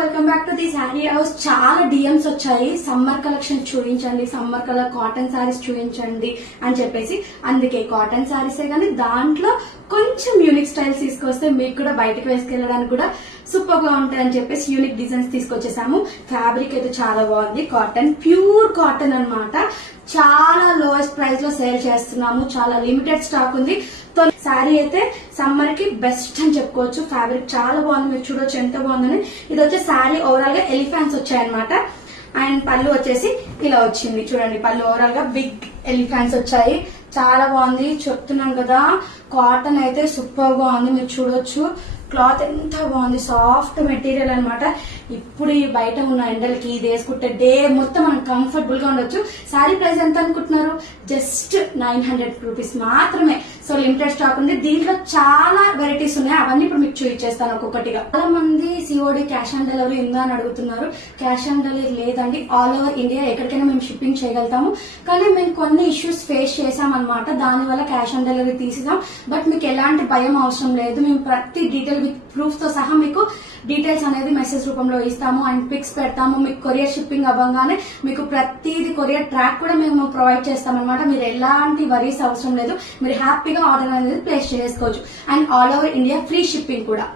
Welcome back to the sari house. చాలా DMs వచ్చాయి, summer collection చూపించండి, సమ్మర్ కలర్ కాటన్ శారీస్ చూపించండి అని చెప్పేసి. అందుకే కాటన్ శారీసే కానీ దాంట్లో కొంచెం యూనిక్ స్టైల్స్ తీసుకొస్తే మీకు కూడా బయటకు వేసుకెళ్ళడానికి కూడా సూపర్ గా ఉంటాయని చెప్పేసి యూనిక్ డిజైన్స్ తీసుకొచ్చేసాము. ఫ్యాబ్రిక్ అయితే చాలా బాగుంది, కాటన్, ప్యూర్ కాటన్ అన్నమాట. చాలా లోయెస్ట్ ప్రైస్ లో సేల్ చేస్తున్నాము, చాలా లిమిటెడ్ స్టాక్ ఉంది. శారీ అయితే సమ్మర్ కి బెస్ట్ అని చెప్పుకోవచ్చు. ఫ్యాబ్రిక్ చాలా బాగుంది, మీరు చూడొచ్చు ఎంత బాగుందని. ఇది వచ్చే శారీ ఓవరాల్ గా ఎలిఫాంట్స్ వచ్చాయన్నమాట. అండ్ పళ్ళు వచ్చేసి ఇలా వచ్చింది చూడండి. పళ్ళు ఓవరాల్ గా బిగ్ ఎలిఫాంట్స్ వచ్చాయి, చాలా బాగుంది. చెప్తున్నాను కదా, కాటన్ అయితే సూపర్ గా ఉంది, మీరు చూడొచ్చు. క్లాత్ ఎంత బాగుంది, సాఫ్ట్ మెటీరియల్ అనమాట. ఇప్పుడు ఈ బయట ఉన్న ఎండలకి ఇది వేసుకుంటే డే మొత్తం మనం కంఫర్టబుల్ గా ఉండొచ్చు. శారీ ప్రైస్ ఎంత అనుకుంటున్నారు? జస్ట్ 900 రూపీస్ మాత్రమే. సో లిమిటెడ్ స్టాక్ ఉంది, దీంట్లో చాలా వెరైటీస్ ఉన్నాయి, అవన్నీ ఇప్పుడు మీకు చూపించేస్తాను ఒక్కొక్కటిగా. చాలా మంది సిఓడి క్యాష్ ఆన్ డెలివరీ ఉందా అని అడుగుతున్నారు. క్యాష్ ఆన్ డెలివరీ లేదండి, ఆల్ ఓవర్ ఇండియా ఎక్కడికైనా మేము షిప్పింగ్ చేయగలుగుతాము. కానీ మేము కొన్ని ఇష్యూస్ ఫేస్ చేసామన్నమాట, దానివల్ల క్యాష్ ఆన్ డెలివరీ తీసేసాం. బట్ మీకు ఎలాంటి భయం అవసరం లేదు, మేము ప్రతి డీటెయిల్ విత్ ప్రూఫ్ తో సహా మీకు డీటెయిల్స్ అనేది మెసేజ్ రూపంలో ఇస్తాము అండ్ పిక్స్ పెడతాము. మీకు కొరియర్ షిప్పింగ్ అవ్వగానే మీకు ప్రతిది కొరియర్ ట్రాక్ కూడా మేము ప్రొవైడ్ చేస్తాం అనమాట. మీరు ఎలాంటి వరీస్ అవసరం లేదు, మీరు హ్యాపీగా ఆర్డర్ అనేది ప్లేస్ చేసుకోవచ్చు. And all over India free shipping కూడా.